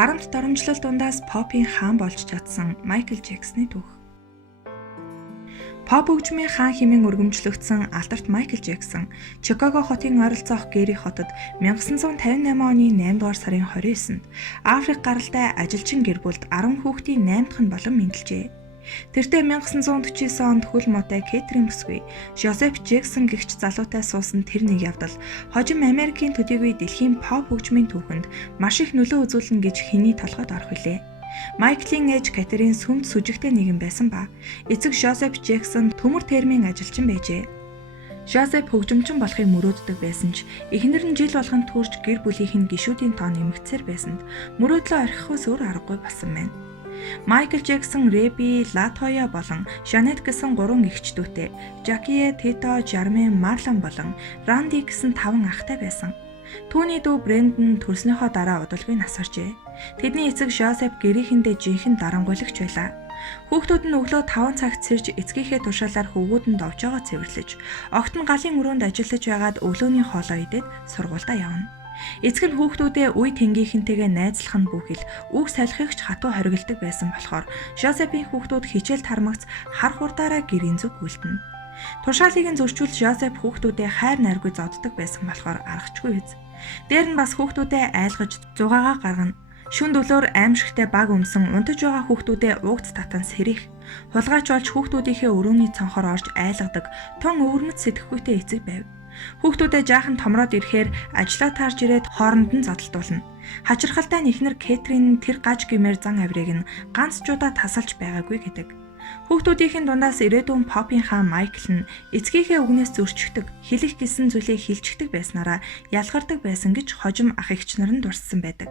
Дарамт доромжлол дундаас попын хаан болж чадсан Майкл Джексоны түүх. Поп хөгжмийн хаан хэмээн өргөмжлөгдсөн алдарт Майкл Джексон Чикаго хотын ойролцоох Гэри хотод 1958 оны 8 дугаар сарын 29-нд Африк гаралтай ажилчин гэр бүлд 10 хүүхдийн 8 дахь нь болон мэндэлжээ. Тэртээ 1949 онд хөл мотой Кэтрин бүсгүй Жозеф Джексон гэгч залуутай суусан тэр нэг явдал хожим Америкийн төдийгүй дэлхийн поп хөгжмийн түүхэнд маш их нөлөө үзүүлнэ гэж хэний толгойд орох билээ. Майклийн ээж Кэтрин сүмд сүжигтэй нэгэн байсан ба эцэг Жозеф Джексон төмөр термийн ажилчин байжээ. Жозеф хөгжимчин болохыг мөрөөддөг байсан ч эхнэр нь жил болгон төрж гэр бүлийнх нь гишүүдийн тоо нэмэгдсээр байсанд мөрөөдлөө орхихоос өөр аргагүй болсон байна. Майкл Джексон, Рэби, Латоя болон Жанет гэсэн 3 эгчдүүтэй, Жакие, Тито, Жармен, Марлон болон Ранди гэсэн 5 ахтай байсан. Түүний дүү Брэндон төрснөөхөө дараа удалгүй насаржээ. Тэдний эцэг Жозеф гэрээхэндээ жинхэнэ дарангуйлагч байлаа. Хүүхдүүд нь өглөө 5 цагт сэрж эцгийнхээ тушаалаар хөвгүүдэнд овжоогоо цэвэрлэж, огт нь галын өрөөнд ажиллаж байгаад өглөөний хоолоо идээд сургуультай явна. Эцэг нь хүүхдүүдээ үе тэнгийнхэнтэйгээ найзлах нь бүхэл үг салхигч хатуу хоригддаг байсан болохоор Жозефийн хүүхдүүд хичээл тармагц хар хурдаараа гэрийн зүг үлдэнэ. Тушаалыг нь зөрчүүл Жозеф хүүхдүүдээ хайр найргүй зодддаг байсан болохоор аргачгүй биз. Дээр нь бас хүүхдүүдээ айлгаж зугаагаа гаргана. Шүн дөлөөр аимшигтай баг өмсөн унтаж байгаа хүүхдүүдээ уугц татан сэрих. Хулгайч болж хүүхдүүдийнхээ өрөөний цонхоор орж айлгадаг тун өвөрмөц сэтгэхүйтэй эцэг байв. Хүүхдүүдээ жаахан томроод ирэхээр ажлаа таарж ирээд хооронд нь зодтолдуулна. Хачирхалтай нэхнэр Кэтрин тэр гаж гимээр зан авирыг нь ганц жудаа тасалж байгаагүй гэдэг. Хүүхдүүдийн дундаас ирээдүйн попын хаан Майкл нь эцгийнхээ үгнээс зөрчигдөг, хэлэх гэсэн зүйлээ хилчигдэг байснараа ялгардаг байсан гэж хожим ах эгч нар нь дурссан байдаг.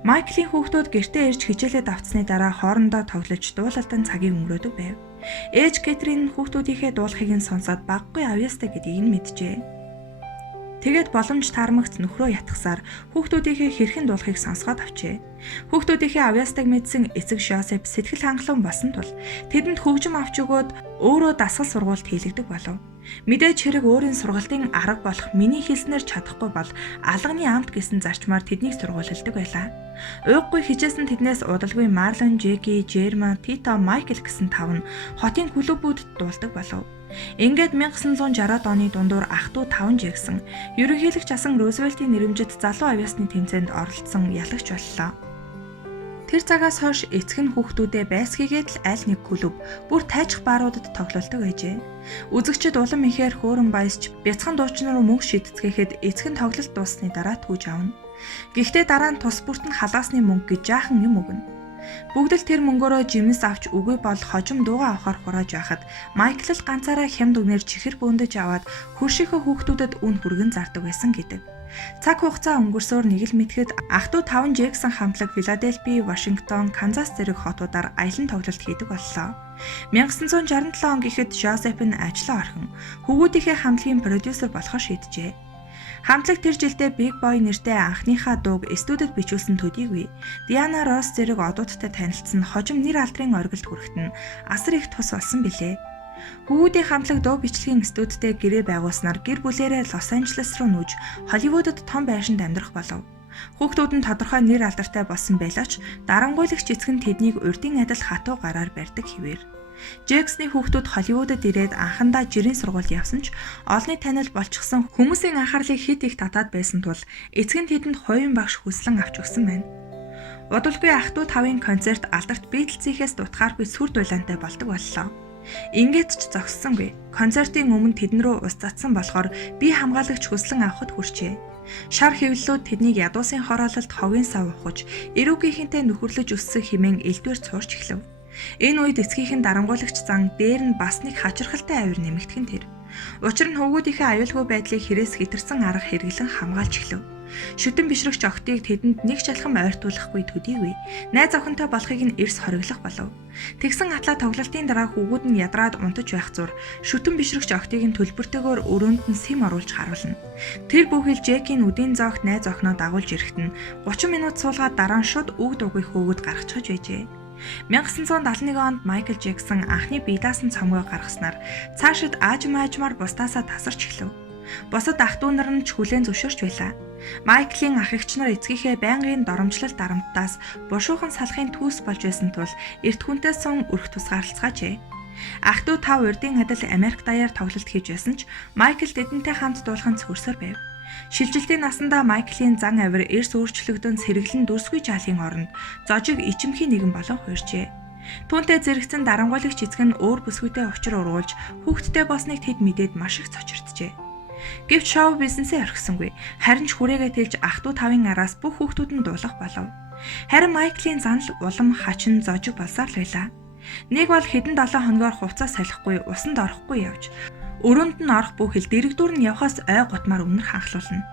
Майклийн хүүхдүүд гэртээ ирж хичээлээ давтсны дараа хоорондоо тоглож дуулалдан цагийг өнгөрөөдөг байв. Ээж Кэтрин хүүхдүүдийнхээ дуулахыг нь сонсоод баггүй авьяастай гэдгийг нь мэджээ. Тэгээд боломж таармагц нөхрөө ятгсаар хүүхдүүдийнхээ хэрхэн дуулахыг сонсгоод авчээ. Хүүхдүүдийнхээ авьяастайг мэдсэн эцэг Жозеф сэтгэл хангалуун болсон тул тэдэнд хөгжим авч өгөөд өөрөө дасгал сургуульд хийлэгдэг болов. Мэдээж хэрэг өөрийн сургалтын арга болох миний хэлснээр чадахгүй бол алганы амт гэсэн зарчмаар тэднийг сургуулилдаг байлаа. Уйггүй хичээсэн тэднээс удалгүй Марлон, Жеки, Жерман, Тито, Майкл гэсэн 5 нь хотын клубүүдэд дуулдаг болов. Ингээд 1960-аад оны дундуур ах トゥ 5 Джексон ерөнхийлөгч асан Рузвельтийн нэрэмжит залуу авьяасны тэмцээнд оролцсон ялагч боллоо. Тэр цагаас хойш эцэг нь хүүхдүүдээ байсгийгээд л аль нэг клуб бүр тайжих бааруудад тоглолдог байжээ. Үзэгчид улам ихээр хөөрөн баясч бяцхан дуучнаар мөнгө шийдцгээхэд эцэг нь тоглолт дууссаны дараа түүж авна. Гэхдээ дараа нь тус бүрт нь халаасны мөнгө гэж жаахан юм өгнө. Бүгд л тэр мөнгөөрөө жимс авч үгүй бол хожим дуугаа авахар хурааж байхад Майкл л ганцаараа хямд өгнөр чихэр бөөндөж аваад хөршийнхөө хүүхдүүдэд үн хүргэн зардаг байсан гэдэг. Цаг хугацаа өнгөрсөөр нэг л мэдхэд ах トゥ 5 Джексон хамтлаг Филадельфи, Вашингтон, Канзас зэрэг хотуудаар аялан тоглолт хийдэг боллоо. 1967 он гэхэд Жозеф нь ажлаа орхин хүүгүүдийнхээ хамтлагийн продюсер болохоо шийджээ. Хамтлаг тэр жилдээ Big Boy нэртэй анхныхаа дууг студид бичүүлсэн төдийгүй Диана Росс зэрэг одуудтай танилцсан хожим нэр алдрын оргилд хүрэхэд нь асар их тус болсон билээ. Хүүгүүдийн хамтлаг дуу бичлэгийн студидтэй гэрээ байгуулснаар гэр бүлээрээ Лос Анжелес руу нүүж Холливуудад том байшинд амьдрах болов. Хүүхдүүд нь тодорхой нэр алдартай болсон байлаач дарангуйлагч эцэг нь тэднийг урдын адил хатуу гараар барьдаг хэвээр. Джексны хүүхдүүд Холливуудад ирээд анхандаа жирийн сургуульд явсан ч олонний танил болчихсон хүмүүсийн анхаарлыг хит их татаад байсан тул эцэг нь тэдэнд хувийн багш хүслэн авч өгсөн байна. Удалгүй ах トゥ 5-ын концерт алдарт Битлзийнхээс дутхааргүй сүр дулаантай болдог боллоо. Ингээд ч зогссонгүй. Концертын өмнө тэдэн рүү ус цацсан болохоор би хамгаалагч хүслэн авахд хүрчээ. Шар хэвлэлүүд тэднийг ядуусын хороололд хогийн сав ухаж, эрүүгийнхэнтэй нөхөрлөж өссөн хэмээн элдвэр цуурч эхлэв. Энэ үед эцгийнхэн дарангуйлагч зан дээр нь бас нэг хачирхалтай авир нэмэгдэх нь тэр. Учир нь хөвгүүдийнхээ аюулгүй байдлыг хэрээс хэтэрсэн арга хэрэглэн хамгаалж эхлэв. Шүтэн бишрэгч охтыг тэдэнд нэг шалхам ойртуулахгүй төдийгүй найз охинтой болохыг нь эрс хориглох болов. Тэгсэн атлаа тоглолтын дараа хүүгүүд нь ядраад унтаж байх зур шүтэн бишрэгч охтыг нь төлбөртэйгээр өрөөнд нь сэм оруулж харуулна. Тэр бүхэл Жекийн үдийн зоогт найз охиноо дагуулж ирэхэд нь 30 минут суулгаад дараа нь шууд үг дуугүй хөөгд гаргачихж байжээ. 1971 онд Майкл Джексон анхны бие даасан цомгоо гаргаснаар цаашид аажмаар бусдаасаа тасарч эхлэв. Босод ах トゥ нар нь ч хүлээн зөвшөөрч байлаа. Майклийн ах эгч нар эцгийнхээ байнгын доромжлол дарамттаас бушуухан салахын түүс болж байсан тул эрт хүнтэй сон өрх тусгаарлцгаажээ. Ах дүү 5 урдын адил Америк даяар тоглолт хийж байсан ч Майкл тэдэнтэй хамт дуулахын цөхөрсөр байв. Шилжилтийн насандаа Майклийн зан авир эрс өөрчлөгдөн сэргэлэн дүрсгүй жаалын оронд зожиг ичимхий нэгэн болон хууржээ. Түүнтэй зэрэгцэн дарангуйлагч эцэг нь өөр бүсгүйтэй учир уруулж хүүхдтэй болсныг тэд мэдээд маш их цочирджээ. Гэвч шоу бизнесээ орхисонгүй. Харин ч хүрээгээ тэлж ах дүү 5-ын араас бүх хүүхдүүд нь дуулах болов. Харин Майклийн занал улам хачин зожиг болсоор л байлаа. Нэг бол хэдэн 7 хоногоор хувцас салихгүй, усанд орохгүй явж, өрөөнд нь орох бүхэл дэрэгдүр нь явхаас ой гутмаар өмнөх ханхлуулна.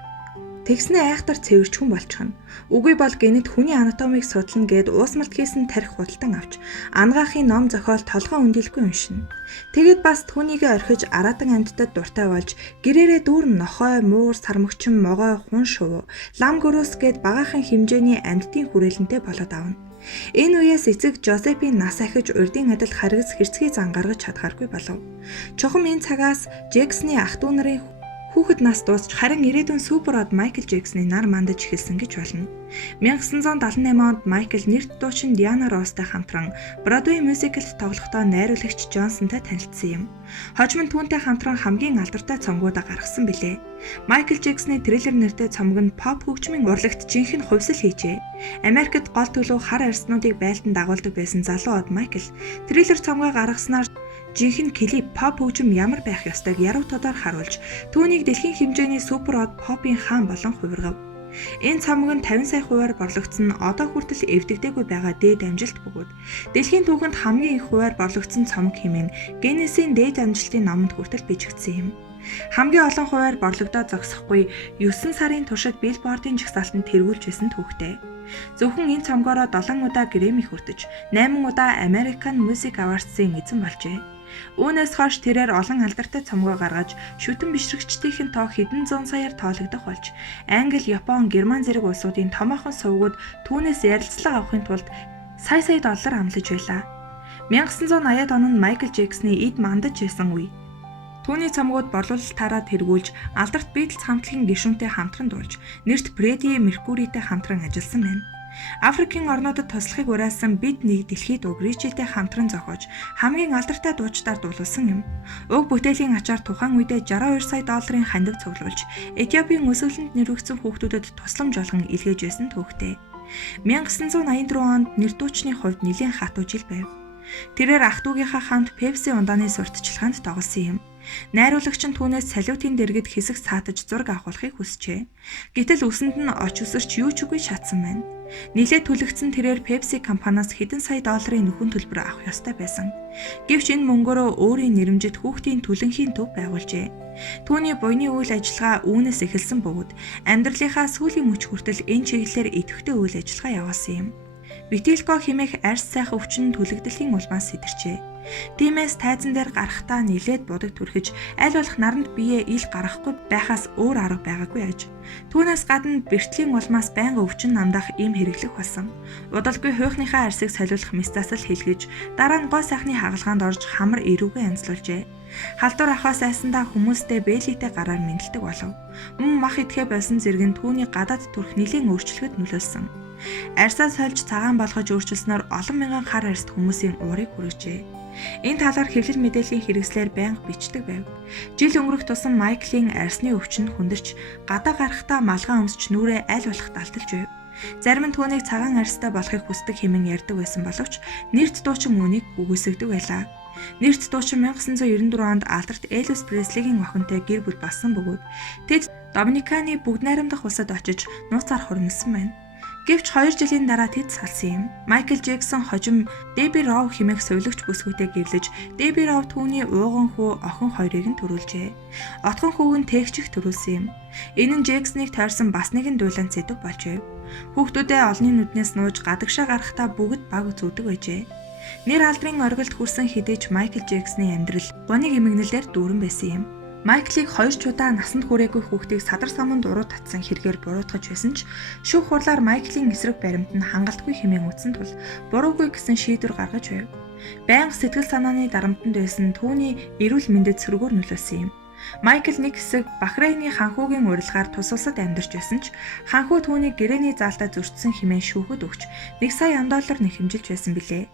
Тэгснээ айхтар цэвэрч хүн болчихно. Үгүй бол генет хүний анатомиг судлана гэд уусмалт хийсэн тарих худалдан авч ангаахын ном зохиол толгоо өндөлгүй уншина. Тэгэд бас түүнийг орхиж араадан амьтдад дуртай болж гэрээрээ дүүр нохой, муур, сармөгчин, могой, хун шувуу, лам гөрөөс гэд багахан хэмжээний амьтдын хүрээлэнтэй болоод авна. Энэ үеэс эцэг Жозефийн нас ахиж урдын адил харгас хэрцгий зан гаргаж чадхааргүй болов. Чухам энэ цагаас Джексны ах дүү нарын хүүхэд нас дуусч харин ирээдүйн суперод Майкл Джексны нар мандаж эхэлсэн гэж болно. 1978 онд Майкл нэрт дуучин Диана Росстай хамтран Бродвей мюзиклд тоглохдоо найруулагч Джонсонтой танилцсан юм. Хожим нь түүнтэй хамтран хамгийн алдартай цомгуудаа гаргасан билээ. Майкл Джексны Thriller нэртэй цомог нь pop хөгжмийн урлагт жинхэнэ хувьсал хийжээ. Америкт гол төлөв хар арснуудыг байлдан дагуулдаг байсан залуу од Майкл Thriller цомгоо гаргаснаар жинхэнэ клип pop хөгжим ямар байх ёстойг яруу тодор харуулж түүнийг дэлхийн хэмжээний супер од попын хаан болон хувиргав. Энэ цомог нь 50 сая хувиар борлогдсон одоо хүртэл эвдэгдээгүй байгаа дээд амжилт бөгөөд дэлхийн түүхэнд хамгийн их хувиар борлогдсон цомог хэмээн Гиннесийн дээд амжилтын номонд хүртэл бичигдсэн юм. Хамгийн олон хувиар борлогдоод зогсохгүй 9 сарын туршид Billboard-ын жагсаалтанд тэргүүлж байсан түүхтэй. Зөвхөн энэ цомгоороо 7 удаа Grammy хүртэж, 8 удаа American Music Awards-ийн эзэн болжээ. Үүнээс хойш тэрээр олон алдартай цомгоо гаргаж, шүтэн бишрэгчдийн тоо хэдэн зуун саяар тоологдох болж, Англи, Япон, Герман зэрэг улсуудын томоохон сувгууд түүнээс ярилцлага авахын тулд сая доллар амлаж байлаа. 1980-ад онд Майкл Джексны эд мандаж байсан үе. Түүний цомгууд борлуулалтаараа тэргүүлж, алдарт Beatles хамтлагийн гишүүнтэй хамтран дуулж, нэрт Freddie Mercury-тэй хамтран ажилласан байна. Африкийн орнуудад туслахыг уриалсан бид нэг дэлхийд уг Ричитэй хамтран зохиож хамгийн алдартай дуучдаар дуулсан юм. Уг бүтээлийн ачаар тухайн үедээ 62 сая долларын хандив цуглуулж, Этиопийн өсвөлөнд нэрвэгдсэн хүүхдүүдэд тусламж олгон илгээж байсан түүхтэй. 1984 онд нэр дуучны хувьд нэлээд хатуу жил байв. Тэрээр ах дүүгийнхаа хамт Pepsi ундааны сурталчилгаанд тоглосон юм. Найруулагч нь түүнээс салютын дэргэд хэсэг цаатаж зураг авахыг хүсжээ. Гэтэл үсэнд нь оч өсөрч юу ч үгүй шатсан байна. Нилээд түлэгдсэн тэрээр Pepsi компаниас хэдэн сая долларын нөхөн төлбөр авах ёстой байсан. Гэвч энэ мөнгөөрөө өөрийн нэрэмжит хүүхдийн түлэнхийн төв байгуулжээ. Түүний буйны үйл ажиллагаа үүнээс эхэлсэн бөгөөд амьдралынхаа сүүлийн мөч хүртэл энэ чиглэлээр идэвхтэй үйл ажиллагаа явуулсан юм. Витилко хэмээх арьс сайхан өвчин түлэгдэлийн улмаас сэтэрчээ. Тиймээс тайзан дээр гарахтаа нилээд будаг түрхэж аль болох наранд бие ил гарахгүй байхаас өөр арга байгаагүй аж. Түүнээс гадна бэртлийн улмаас байнга өвчин намдах им хэрэглэх болсон. Удалгүй хуйхныхаа арьсыг солиулах местаас л хэлгэж дараа нь гой сайхны хагалгаанд орж хамар эрүүгээ янзлуулжээ. Халдвар авахаас айсандаа хүмүүстэй бэлитэй гараар мэдлдэг болов. Мөн мах идэхэ болсон зэрэг нь түүний гадаад төрх нилийн өөрчлөлт нөлөөлсөн. Арьсаа сольж цагаан болгож өөрчилснөөр олон мянган хар арьсд хүмүүсийн уурыг хүргэжээ. Энэ талаар хэвлэл мэдээллийн хэрэгслээр байнга бичдэг байв. Жил өнгөрөх тусам Майклийн арьсны өвчин хүндэрч гадаа гарахтаа малгай өмсч нүрээ аль болох далталж байв. Зарим нь түүнийг цагаан арьстай болохыг хүсдэг хэмээн ярьдаг байсан боловч нэрт дуучин үүнийг үгүйсгдэг байлаа. Нэрт дуучин 1994 онд алдарт Elvis Presley-гийн охинтой гэр бүл болсон бөгөөд тэд Доминиканы бүгд найрамдах улсад очиж нууцаар хуримлсан байна. Гэвч 2 жилийн дараа тэд салсан юм. Майкл Джексон хожим Debbie Rowe хэмээх сувилагч бүсгүйтэй гэрлэж, Debbie Rowe түүний ууган хүү охин хоёрыг нь төрүүлжээ. Отхон хүүг нь тээгчих төрүүлсэн юм. Энэ нь Джексоныг тойрсон бас нэгэн дуулан зэдэг болж байв. Хүүхдүүдээ олонний нүднээс нууж гадагшаа гарахтаа бүгд баг зүудэг байжээ. Нэр алдрын оргилд хүрсэн хэдийч Майкл Джексоны амьдрал гоныг эмгэнэлээр дүүрэн байсан юм. Майклыг 2 чудаа насанд хүрээгүй хүүхдийг садар саманд уруу татсан хэрэгээр буруутгаж байсан ч шүүх хурлаар Майклийн эсрэг баримт нь хангалтгүй хэмээн үтсэн тул буруугүй гэсэн шийдвэр гаргаж байв. Байнга сэтгэл санааны дарамтанд байсан түүний эрүүл мэндэд сөргөөр нөлөөлсөн юм. Майкл нэг хэсэг Бахрейний ханхуугийн урилгаар тус улсад амьдарч байсан ч ханхуу түүнийг гэрээний заалтаа зөрчсөн хэмээн шүүхэд өгч $1 сая нэхэмжилж байсан билээ.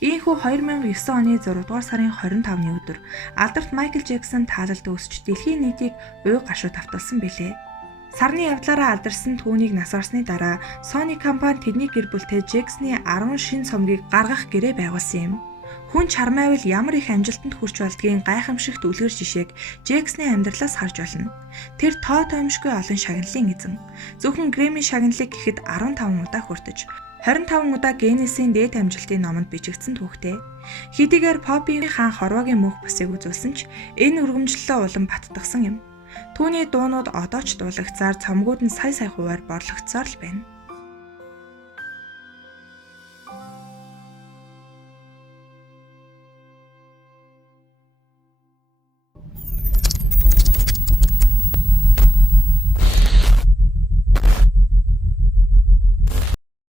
Ийхүү 2009 оны 6 дугаар сарын 25-ны өдөр алдарт Майкл Жексон таалалд өсч дэлхийн нийтийг уй гашуу тавталсан билээ. Сарны явдлаараа алдарсан түүнийг нас барсны дараа Sony компани тэдний гэр бүлтэй Жексоны 10 шин цомгийг гаргах гэрээ байгуулсан юм. Хүн чармайвал ямар их амжилтанд хүрч болдгийн гайхамшигт үлгэр жишээг Жексоны амьдралаас харж болно. Тэр тоо томшгүй олон шагналын эзэн. Зөвхөн Грэмми шагналыг гэхэд 15 удаа хүртэж, 25 удаа Гиннесийн дээд амжилтын номонд бичигдсэн түүхтэй. Хэдийгээр Поппийн хаан хорвоогийн мөнх бусыг үзүүлсэн ч энэ өргөмжлөлөө улам баттгсан юм. Түүний дуунууд одоо ч дуулагдсаар цомгууд нь сая хувиар борлогдсоор л байна.